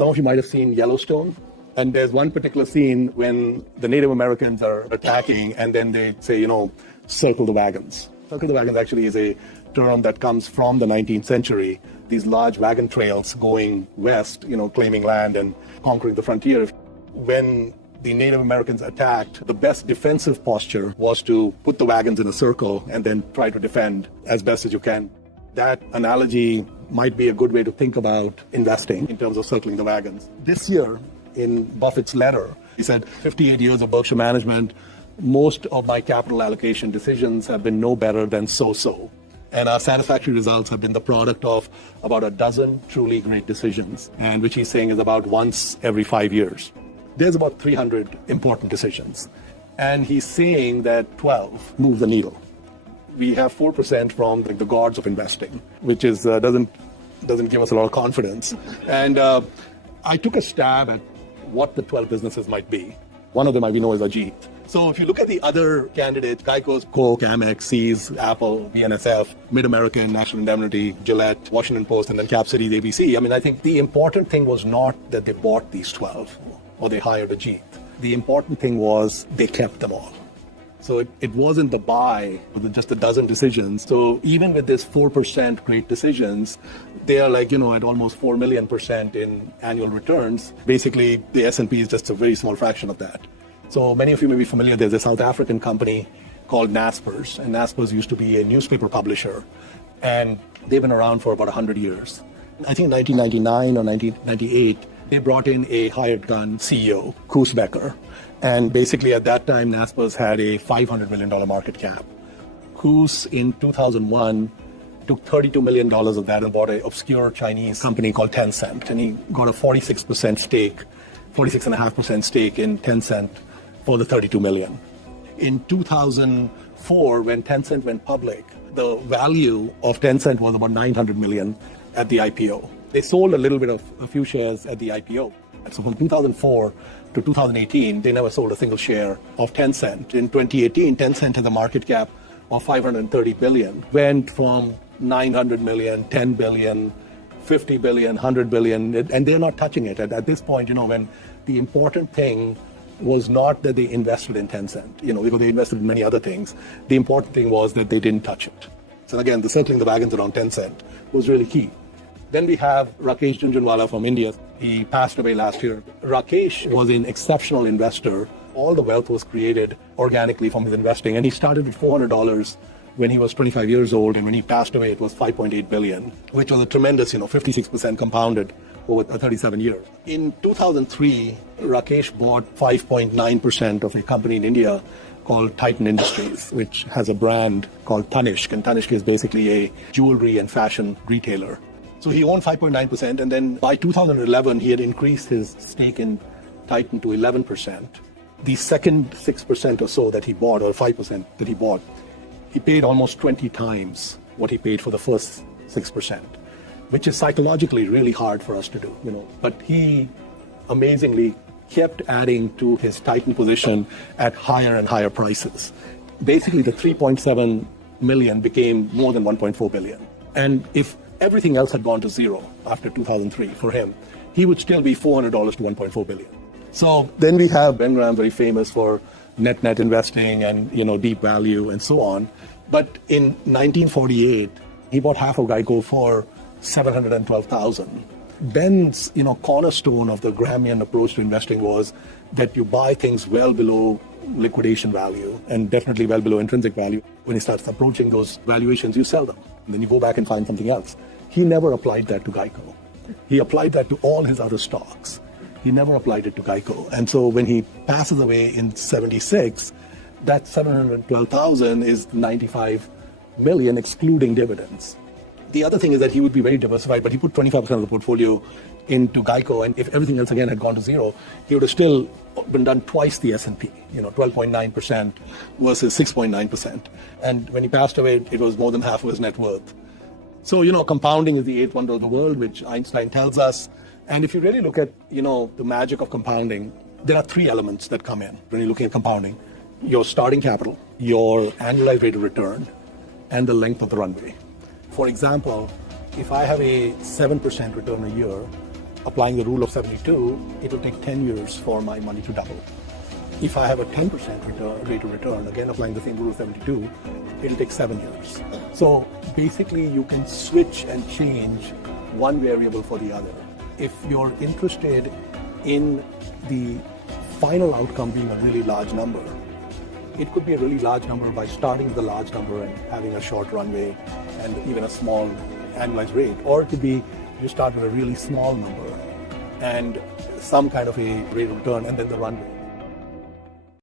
Some of you might have seen Yellowstone. And there's one particular scene when the Native Americans are attacking and then they say, circle the wagons. Circle the wagons actually is a term that comes from the 19th century. These large wagon trails going west, claiming land and conquering the frontier. When the Native Americans attacked, the best defensive posture was to put the wagons in a circle and then try to defend as best as you can. That analogy might be a good way to think about investing in terms of circling the wagons. This year, in Buffett's letter, he said, 58 years of Berkshire management, most of my capital allocation decisions have been no better than so-so. And our satisfactory results have been the product of about a dozen truly great decisions, and which he's saying is about once every 5 years. There's about 300 important decisions. And he's saying that 12 move the needle. We have 4% from the gods of investing, which is doesn't give us a lot of confidence. And I took a stab at what the 12 businesses might be. One of them might be known as Ajit. So if you look at the other candidates, Geico's Coke, Amex, Seas, Apple, BNSF, Mid-American, National Indemnity, Gillette, Washington Post, and then Cap Cities, ABC. I think the important thing was not that they bought these 12 or they hired Ajit. The important thing was they kept them all. So it wasn't the buy, it was just a dozen decisions. So even with this 4% great decisions, they are at almost 4 million % in annual returns. Basically, the S&P is just a very small fraction of that. So many of you may be familiar, there's a South African company called Naspers, and Naspers used to be a newspaper publisher, and they've been around for about 100 years. I think in 1999 or 1998, they brought in a hired gun CEO, Kuusbecker. And basically at that time, Naspers had a $500 million market cap. Koos in 2001 took $32 million of that and bought an obscure Chinese company called Tencent. And he got a 46% stake, 46.5% stake in Tencent for the $32 million. In 2004, when Tencent went public, the value of Tencent was about $900 million at the IPO. They sold a few shares at the IPO. And so from 2004 to 2018, they never sold a single share of Tencent. In 2018, Tencent had a market cap of $530 billion. Went from $900 million, $10 billion, $50 billion, $100 billion, and they're not touching it. At this point, when the important thing was not that they invested in Tencent, because they invested in many other things. The important thing was that they didn't touch it. So again, the circling the wagons around Tencent was really key. Then we have Rakesh from India. He passed away last year. Rakesh was an exceptional investor. All the wealth was created organically from his investing. And he started with $400 when he was 25 years old. And when he passed away, it was $5.8 billion, which was a tremendous, 56% compounded over 37 years. In 2003, Rakesh bought 5.9% of a company in India called Titan Industries, which has a brand called Tanishq. And Tanishq is basically a jewelry and fashion retailer. So he owned 5.9%, and then by 2011, he had increased his stake in Titan to 11%. The second 6% or so that he bought, or 5% that he bought, he paid almost 20 times what he paid for the first 6%, which is psychologically really hard for us to do, But he amazingly kept adding to his Titan position at higher and higher prices. Basically, the 3.7 million became more than 1.4 billion. And if everything else had gone to zero after 2003 for him, he would still be $400 to 1.4 billion. So then we have Ben Graham, very famous for net investing and, deep value and so on. But in 1948, he bought half of Geico for $712,000. Ben's, cornerstone of the Grahamian approach to investing was that you buy things well below liquidation value and definitely well below intrinsic value. When he starts approaching those valuations, you sell them. And then you go back and find something else. He never applied that to Geico. He applied that to all his other stocks. He never applied it to Geico. And so when he passes away in 76, that 712,000 is 95 million excluding dividends. The other thing is that he would be very diversified, but he put 25% of the portfolio into Geico, and if everything else again had gone to zero, he would have still been done twice the S&P, 12.9% versus 6.9%. And when he passed away, it was more than half of his net worth. So, compounding is the eighth wonder of the world, which Einstein tells us. And if you really look at, the magic of compounding, there are three elements that come in when you're looking at compounding. Your starting capital, your annualized rate of return, and the length of the runway. For example, if I have a 7% return a year, applying the rule of 72, it will take 10 years for my money to double. If I have a 10% rate of return, again applying the same rule of 72, it'll take 7 years. So basically you can switch and change one variable for the other. If you're interested in the final outcome being a really large number, it could be a really large number by starting with a large number and having a short runway and even a small annualized rate. Or it could be you start with a really small number and some kind of a rate of return and then the runway.